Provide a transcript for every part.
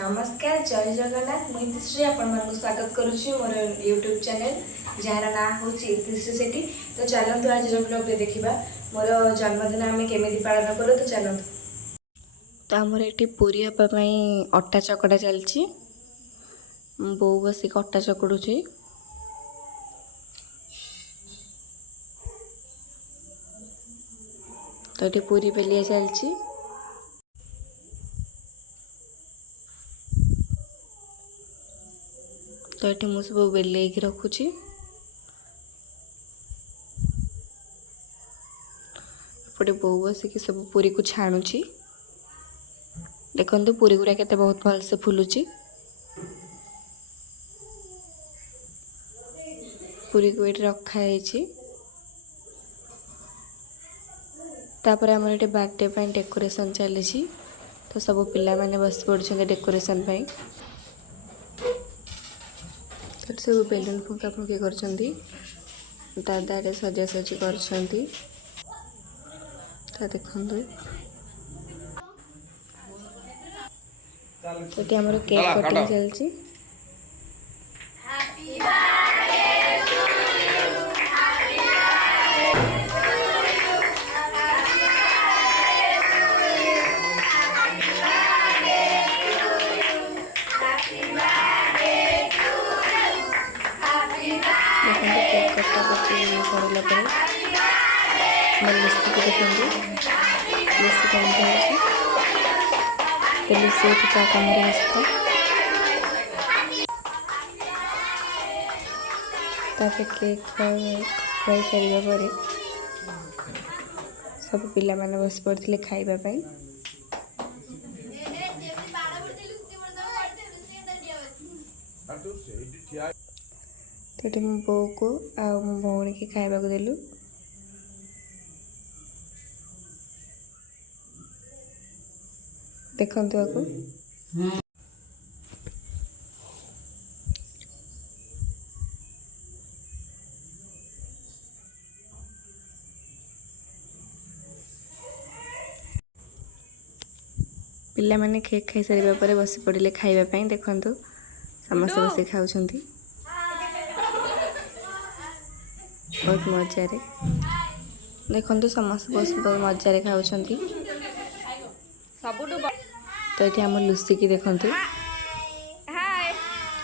नमस्कार जय जगन्नाथ मुझे इतिश्री आपण स्वागत करुच्ची मोर यूट्यूब चैनल जार ना हूँ इतिश्री सेठी। तो चलतु आज ब्लॉग देखा मोर जन्मदिन आम केमी पालन करूँ। तो चलतु तो आमर ये पूरी हाँपाई अटा चकड़ा चलती बो बसिक अटा चकड़ुची। तो ये पूरी बेलिया चलती तो ये मुझे सब बेले रखुची। एपटे बो बसिक सब पूरी को छाणुची। देखो पूरी गुरा के बहुत भलसे फुलुची। पूरी को ये रखाई तापर आमर ये बर्थडे डेकोरेशन चली। तो सब पिला माने बस पड़े डेकोरेशन पाई। तो सब बेलून फुंका फुंकी कर दादा सजासजी कर देखते आमर केक कटिंग चलती। केक कटा कटी सरला लुसी को देखते लुसी कम लुसी ता कम व्यस्त केक खाई सारे सब पिला माने बस पड़े खाइबापी। तो ये मो बो को आ मो भौणी की खाइबा को देलु। देखंतु आको पिला माने केक खाई सारिबा परे बसी पड़िले खाइबा पई। देखंतु समस्त बसी खाउछंती बहुत मजा रे। देखो समस्त बहुत मजा रे खाउछंती। तो ये आम लुसी की देखु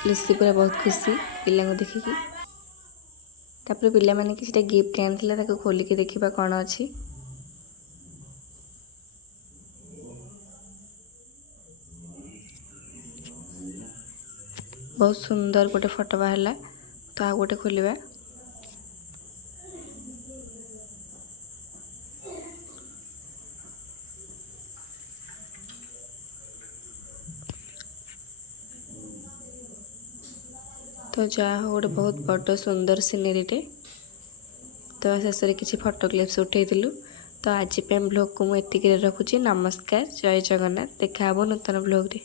लुसी पूरा बहुत खुशी पिला को देखिकी। तापर पिला माने किसी गिफ्ट आनी खोलिक देखा कौन अच्छी। बहुत सुंदर गोटे फोटो बाहरला। तो आ गोटे खोलिबा। तो जहाँ हो गोटे बहुत बड़ सुंदर सीनेरीटे। तो शेष में किसी फोटो क्लिप्स उठेलु। तो आज ब्लॉग को मुझे रखुची। नमस्कार जय जगन्नाथ। देखा नूतन ब्लॉग रे।